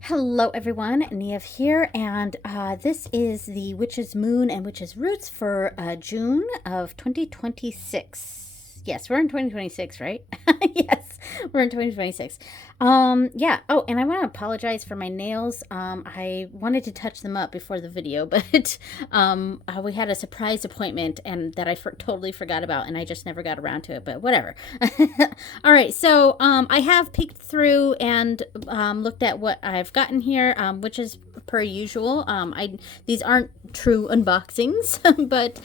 Hello everyone, Niev here, and this is the Witch's Moon and Witch's Roots for June of 2026. Yes, we're in 2026, right? Yes, we're in 2026. Yeah. Oh, and I want to apologize for my nails. I wanted to touch them up before the video, but we had a surprise appointment and that I totally forgot about, and I just never got around to it. But whatever. All right, so I have peeked through and looked at what I've gotten here, which is per usual. These aren't true unboxings, but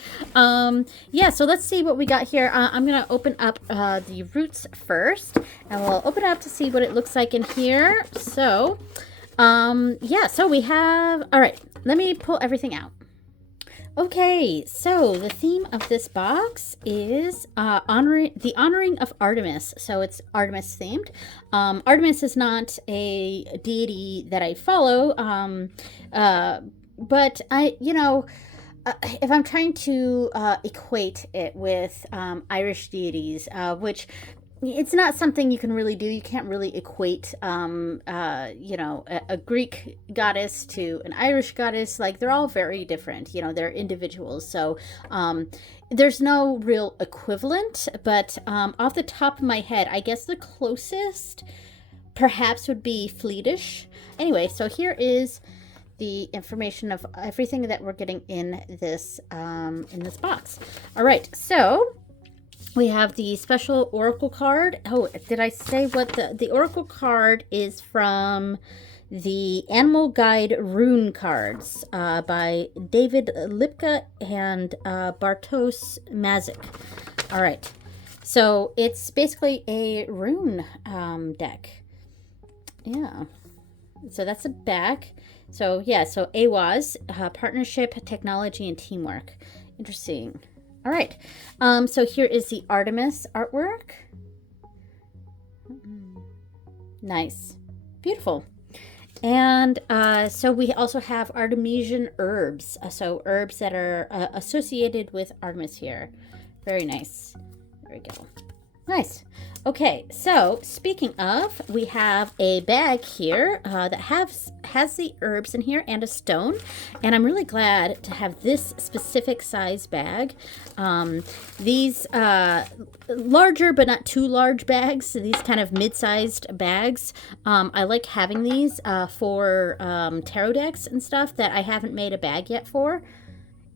yeah. So let's see what we got here. I'm gonna open up the roots first, and we'll open up to see what it looks like in here. So yeah. So we have. All right. Let me pull everything out. Okay, so the theme of this box is honoring of Artemis. So it's Artemis themed. Artemis is not a deity that I follow, but if I'm trying to equate it with Irish deities, which it's not something you can really do. You can't really equate, a Greek goddess to an Irish goddess. Like, they're all very different. They're individuals. So there's no real equivalent. But off the top of my head, I guess the closest perhaps would be Fleetish. Anyway, so here is the information of everything that we're getting in this box. All right, so we have the special oracle card. Oh, did I say what the oracle card is from? The Animal Guide Rune Cards by David Lipka and Bartosz Mazik. All right, so it's basically a rune deck. Yeah, so that's the back. So yeah, so AWAS, partnership, technology, and teamwork. Interesting. All right, so here is the Artemis artwork. Nice, beautiful. And so we also have Artemisian herbs, so herbs that are associated with Artemis here. Very nice. There we go. Nice. Okay, so speaking of, we have a bag here that has the herbs in here and a stone, and I'm really glad to have this specific size bag. These larger but not too large bags, these kind of mid-sized bags, I like having these for tarot decks and stuff that I haven't made a bag yet for.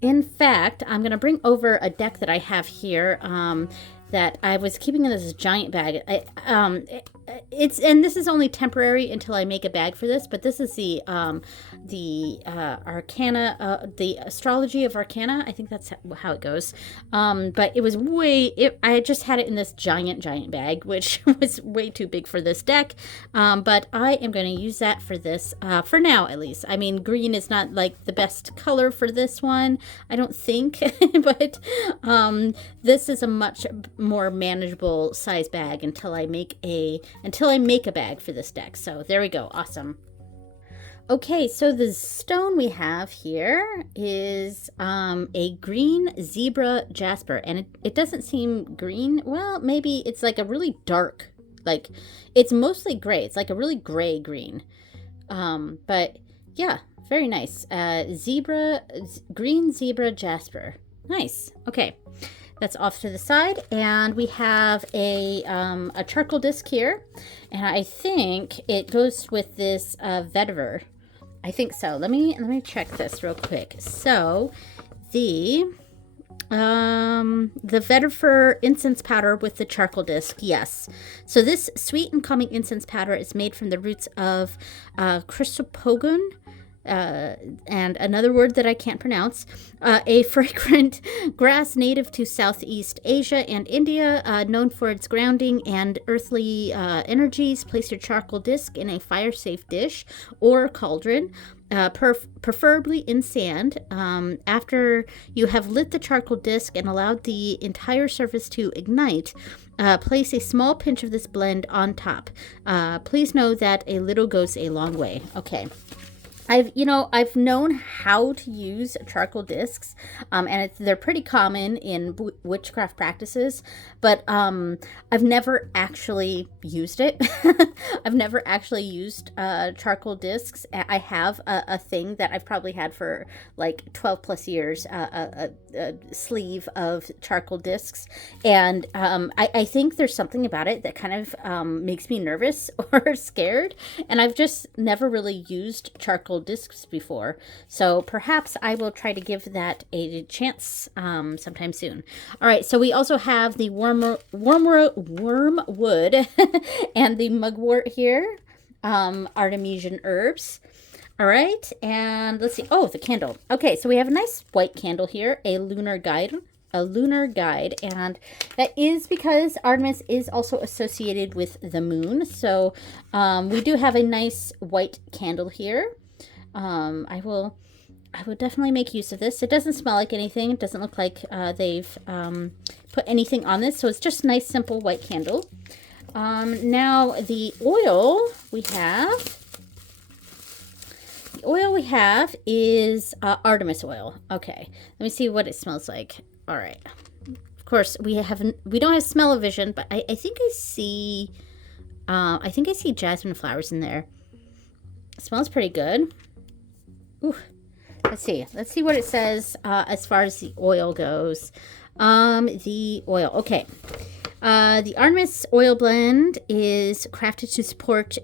In fact, I'm going to bring over a deck that I have here that I was keeping in this giant bag. And this is only temporary until I make a bag for this, but this is the Arcana, the Astrology of Arcana. I think that's how it goes. But it was I just had it in this giant bag, which was way too big for this deck. But I am going to use that for this, for now at least. I mean, green is not like the best color for this one, I don't think, but this is a much more manageable size bag until I make a bag for this deck. So there we go. Awesome. Okay, so the stone we have here is a green zebra jasper, and it doesn't seem green. Well, maybe it's like a really dark, like it's mostly gray. It's like a really gray green. But yeah, very nice. Green zebra jasper. Nice. Okay. That's off to the side, and we have a charcoal disc here, and I think it goes with this vetiver. I think so. Let me check this real quick. So the vetiver incense powder with the charcoal disc, yes. So this sweet and calming incense powder is made from the roots of chrysopogon. And another word that I can't pronounce, a fragrant grass native to Southeast Asia and India, known for its grounding and earthly energies. Place your charcoal disc in a fire-safe dish or cauldron, preferably in sand. After you have lit the charcoal disc and allowed the entire surface to ignite, place a small pinch of this blend on top. Please know that a little goes a long way. Okay. I've known how to use charcoal discs, and they're pretty common in witchcraft practices, but I've never actually used it. I've never actually used charcoal discs. I have a thing that I've probably had for like 12 plus years, a sleeve of charcoal discs, and I think there's something about it that kind of makes me nervous or scared, and I've just never really used charcoal discs before, so perhaps I will try to give that a chance sometime soon. All right, so we also have the wormwood and the mugwort here, artemisian herbs. All right, and let's see. Oh, the candle. Okay, so we have a nice white candle here, a lunar guide, and that is because Artemis is also associated with the moon. So we do have a nice white candle here. I will definitely make use of this. It doesn't smell like anything. It doesn't look like they've put anything on this. So it's just a nice, simple white candle. Now the oil we have. The oil we have is Artemis oil. Okay, let me see what it smells like. All right. Of course, we don't have smell-o-vision, but I think I see jasmine flowers in there. It smells pretty good. Ooh. Let's see what it says as far as the oil goes. The oil. Okay. The Artemis oil blend is crafted to support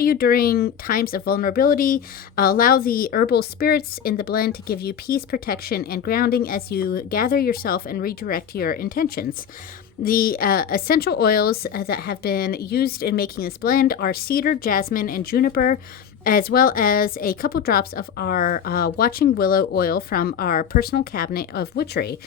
you during times of vulnerability. Allow the herbal spirits in the blend to give you peace, protection, and grounding as you gather yourself and redirect your intentions. The essential oils that have been used in making this blend are cedar, jasmine, and juniper, as well as a couple drops of our watching willow oil from our personal cabinet of witchery.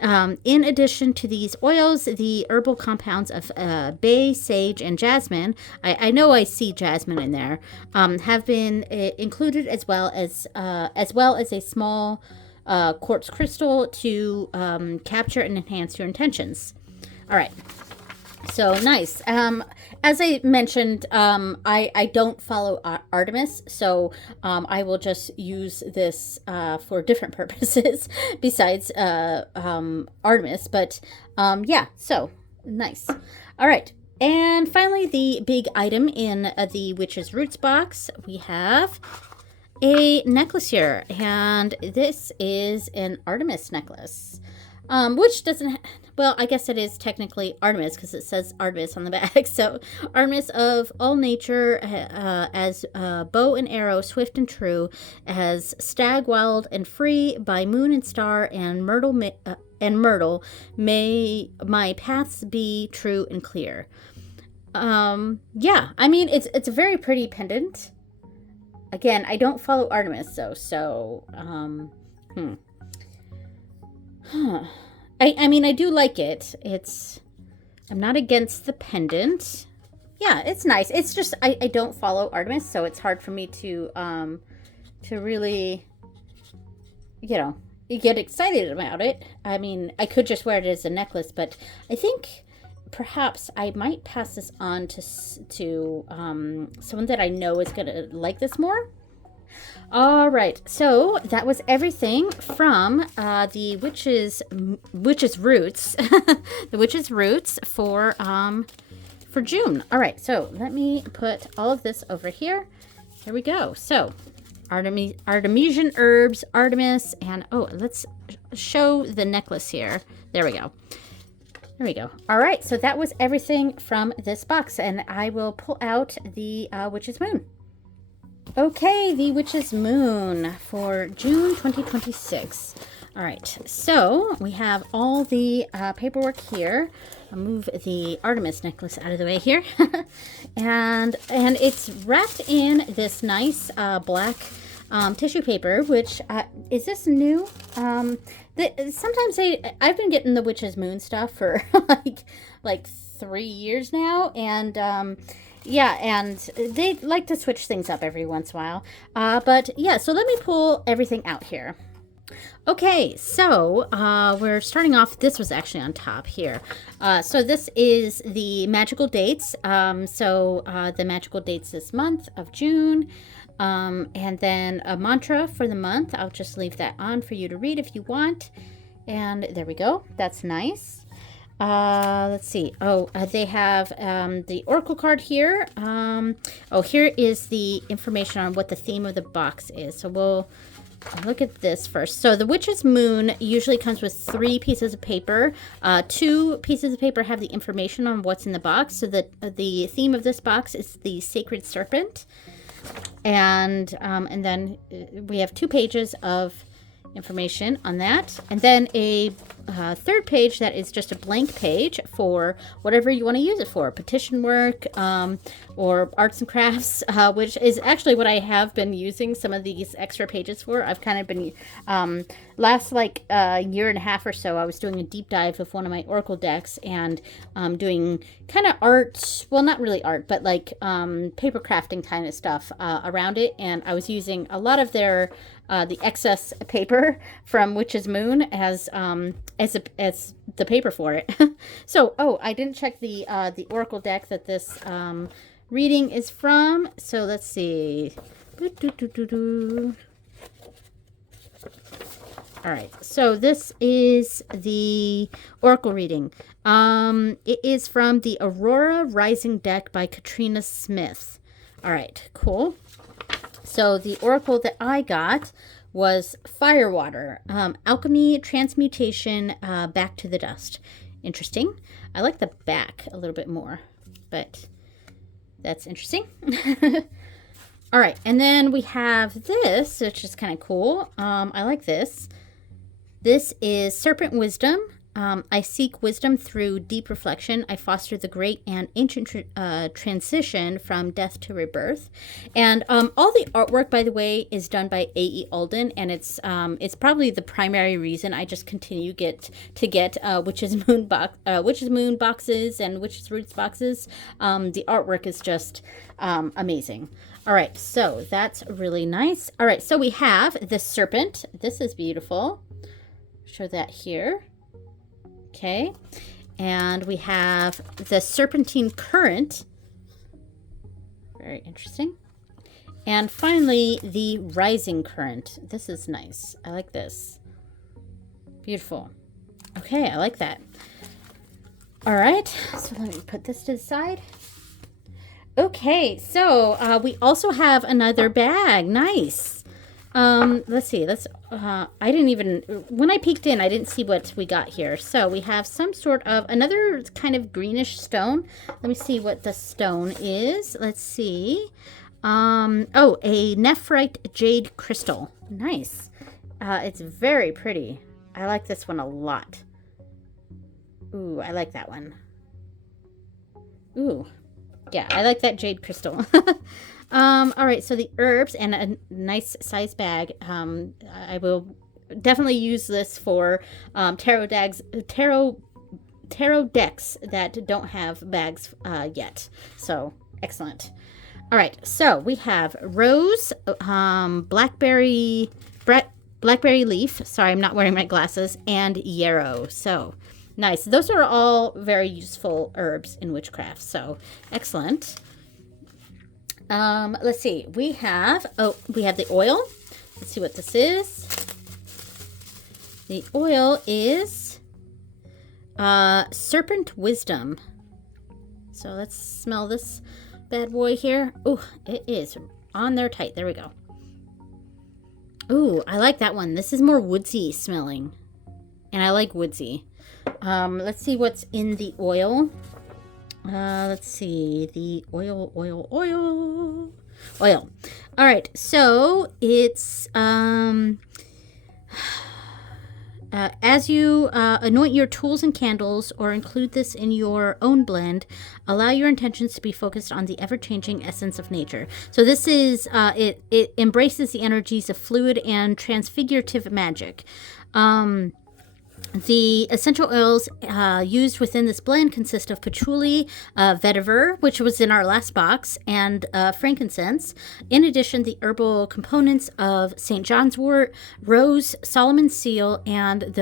In addition to these oils, the herbal compounds of bay, sage, and jasmine, I know I see jasmine in there, have been included as well as a small quartz crystal to capture and enhance your intentions. All right. So nice. As I mentioned, I don't follow Artemis, so I will just use this for different purposes besides Artemis. But yeah, so nice. All right. And finally, the big item in the Witch's Roots box, we have a necklace here. And this is an Artemis necklace. Which doesn't, well, I guess it is technically Artemis because it says Artemis on the back. So, Artemis of all nature, as bow and arrow, swift and true, as stag wild and free, by moon and star and myrtle, may my paths be true and clear. Yeah, I mean, it's a very pretty pendant. Again, I don't follow Artemis, though, so, I mean, I do like it. I'm not against the pendant. Yeah, it's nice. It's just, I don't follow Artemis, so it's hard for me to really, get excited about it. I mean, I could just wear it as a necklace, but I think perhaps I might pass this on to someone that I know is going to like this more. All right, so that was everything from the witch's roots, the witch's roots for June. All right, so let me put all of this over here. Here we go. So artemisian herbs, Artemis, and let's show the necklace here. There we go. There we go. All right, so that was everything from this box, and I will pull out the witch's moon. Okay, the Witch's Moon for June 2026. All right, so we have all the paperwork here. I'll move the Artemis necklace out of the way here. and it's wrapped in this nice black tissue paper, which, is this new? Sometimes I've been getting the Witch's Moon stuff for like 3 years now, and yeah, and they like to switch things up every once in a while. But yeah, so let me pull everything out here. Okay, so we're starting off. This was actually on top here. So this is the magical dates. The magical dates this month of June. And then a mantra for the month. I'll just leave that on for you to read if you want. And there we go. That's nice. Let's see. They have the oracle card here. Here is the information on what the theme of the box is. So we'll look at this first. So the witch's moon usually comes with 3 pieces of paper. 2 pieces of paper have the information on what's in the box. So the theme of this box is the sacred serpent. And then we have 2 pages of information on that, and then a third page that is just a blank page for whatever you want to use it for, petition work, or arts and crafts, which is actually what I have been using some of these extra pages for. I've kind of been last year and a half or so, I was doing a deep dive with one of my oracle decks and doing kind of art, well, not really art, but paper crafting kind of stuff around it, and I was using a lot of their the excess paper from Witch's Moon as the paper for it. So, I didn't check the oracle deck that this reading is from. So let's see. All right. So this is the oracle reading. It is from the Aurora Rising deck by Katrina Smith. All right. Cool. So the oracle that I got was Firewater, Alchemy, Transmutation, Back to the Dust. Interesting. I like the back a little bit more, but that's interesting. All right, and then we have this, which is kind of cool. I like this. This is Serpent Wisdom. I seek wisdom through deep reflection. I foster the great and ancient transition from death to rebirth. And all the artwork, by the way, is done by A.E. Alden, and it's probably the primary reason I just continue to get Witch's Moon boxes and Witch's Roots boxes. The artwork is just amazing. All right, so that's really nice. All right, so we have the serpent. This is beautiful. Show that here. Okay, and we have the serpentine current. Very interesting. And finally, the rising current. This is nice. I like this. Beautiful. Okay, I like that. All right, so let me put this to the side. Okay, so we also have another bag. Nice. Let's see. I didn't even, when I peeked in, I didn't see what we got here. So we have some sort of another kind of greenish stone. Let me see what the stone is. Let's see. A nephrite jade crystal. Nice. It's very pretty. I like this one a lot. Ooh, I like that one. Ooh. Yeah, I like that jade crystal. All right, so the herbs and a nice size bag. I will definitely use this for tarot decks that don't have bags yet. So, excellent. All right, so we have rose, blackberry leaf. Sorry, I'm not wearing my glasses, and yarrow. So, nice. Those are all very useful herbs in witchcraft. So, excellent. Let's see. We have the oil. Let's see what this is. The oil is Serpent Wisdom. So let's smell this bad boy here. Ooh, it is on there tight. There we go. Ooh, I like that one. This is more woodsy smelling. And I like woodsy. Let's see what's in the oil. Let's see, the oil. All right, so it's, as you anoint your tools and candles or include this in your own blend, allow your intentions to be focused on the ever-changing essence of nature. So this is, it embraces the energies of fluid and transfigurative magic. The essential oils used within this blend consist of patchouli, vetiver, which was in our last box, and frankincense. In addition, the herbal components of St. John's wort, rose, Solomon's seal, and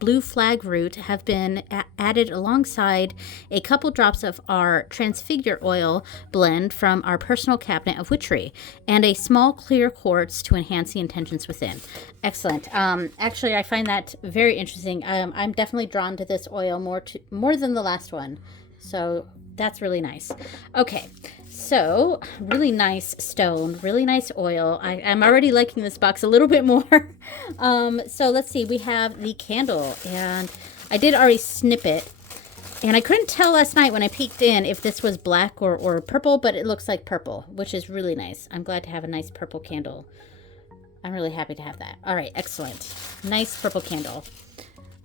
blue flag root have been added alongside a couple drops of our transfigure oil blend from our personal cabinet of witchery, and a small clear quartz to enhance the intentions within. Excellent. Actually, I find that very interesting. I'm definitely drawn to this oil more than the last one, so that's really nice. Okay, so really nice stone, really nice oil. I'm already liking this box a little bit more. So let's see. We have the candle, and I did already snip it, and I couldn't tell last night when I peeked in if this was black or purple, but it looks like purple, which is really nice. I'm glad to have a nice purple candle. I'm really happy to have that. All right, excellent. Nice purple candle.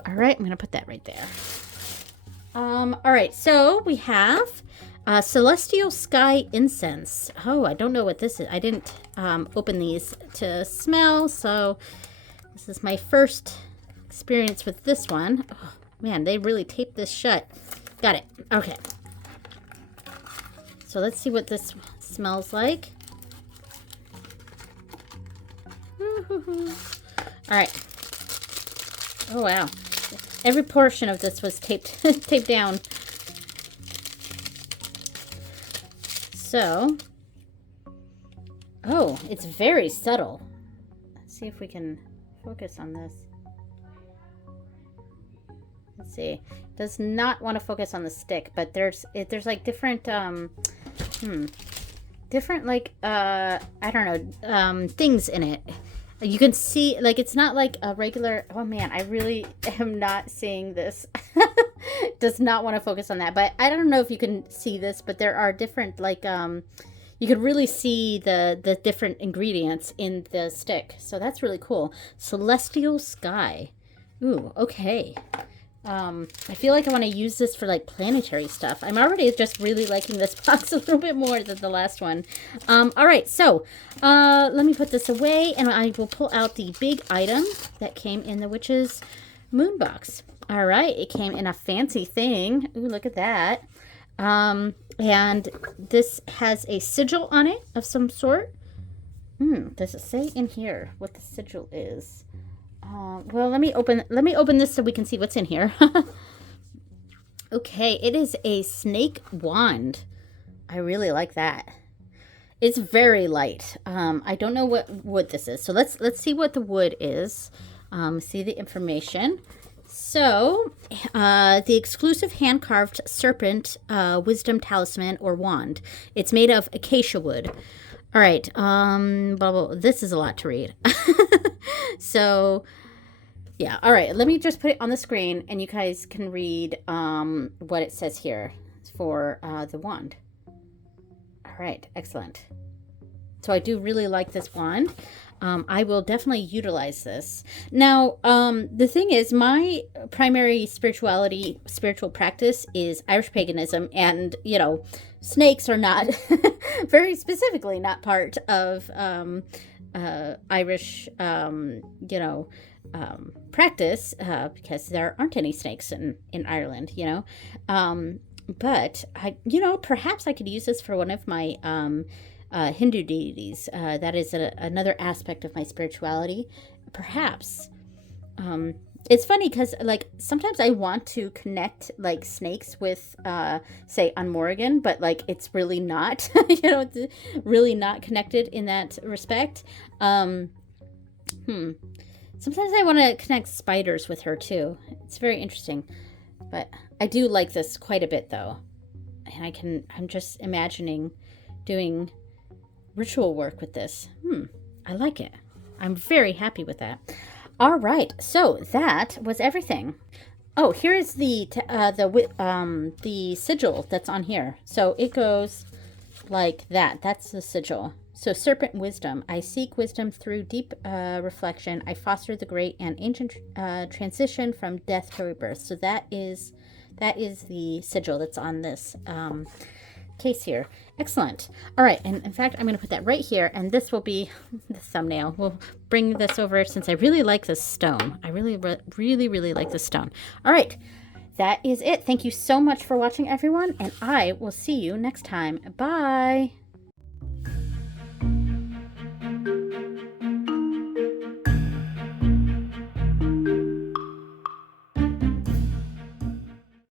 All right, I'm going to put that right there. All right, so we have Celestial Sky Incense. Oh, I don't know what this is. I didn't open these to smell, so this is my first experience with this one. Oh, man, they really taped this shut. Got it. Okay. So let's see what this smells like. All right. Oh, wow. Every portion of this was taped down. So, oh, it's very subtle. Let's see if we can focus on this. Let's see. It does not want to focus on the stick, but there's like different different like I don't know things in it. You can see, like, it's not like a regular. Oh man, I really am not seeing this. Does not want to focus on that, but I don't know if you can see this, but there are different, like, you could really see the different ingredients in the stick, so that's really cool. Celestial Sky. Ooh, okay. I feel like I want to use this for, like, planetary stuff. I'm already just really liking this box a little bit more than the last one. All right, so let me put this away, and I will pull out the big item that came in the Witch's Moon box. All right, it came in a fancy thing. Ooh, look at that. And this has a sigil on it of some sort. Does it say in here what the sigil is? Well, let me open this so we can see what's in here. Okay, it is a snake wand. I really like that. It's very light. I don't know what wood this is. So let's see what the wood is. See the information. So, the exclusive hand-carved serpent wisdom talisman or wand. It's made of acacia wood. All right. Blah, blah. This is a lot to read. So, yeah. All right. Let me just put it on the screen, and you guys can read what it says here for the wand. All right. Excellent. So I do really like this wand. I will definitely utilize this. Now, the thing is, my primary spiritual practice is Irish paganism, and, you know, snakes are not, very specifically not part of Irish, practice, because there aren't any snakes in Ireland, you know. But, perhaps I could use this for one of my Hindu deities. That is another aspect of my spirituality. Perhaps. It's funny because, like, sometimes I want to connect, like, snakes with, say, on Morrigan, but, like, it's really not, it's really not connected in that respect. Sometimes I want to connect spiders with her, too. It's very interesting. But I do like this quite a bit, though. And I'm just imagining doing ritual work with this. I like it. I'm very happy with that. All right, so that was everything. Oh, here is the sigil that's on here. So it goes like that. That's the sigil. So serpent wisdom. I seek wisdom through deep reflection. I foster the great and ancient transition from death to rebirth. So that is the sigil that's on this case here. Excellent. All right, and in fact, I'm going to put that right here, and this will be the thumbnail. We'll bring this over since I really like this stone. I really, really like this stone. All right, that is it. Thank you so much for watching, everyone, and I will see you next time. Bye.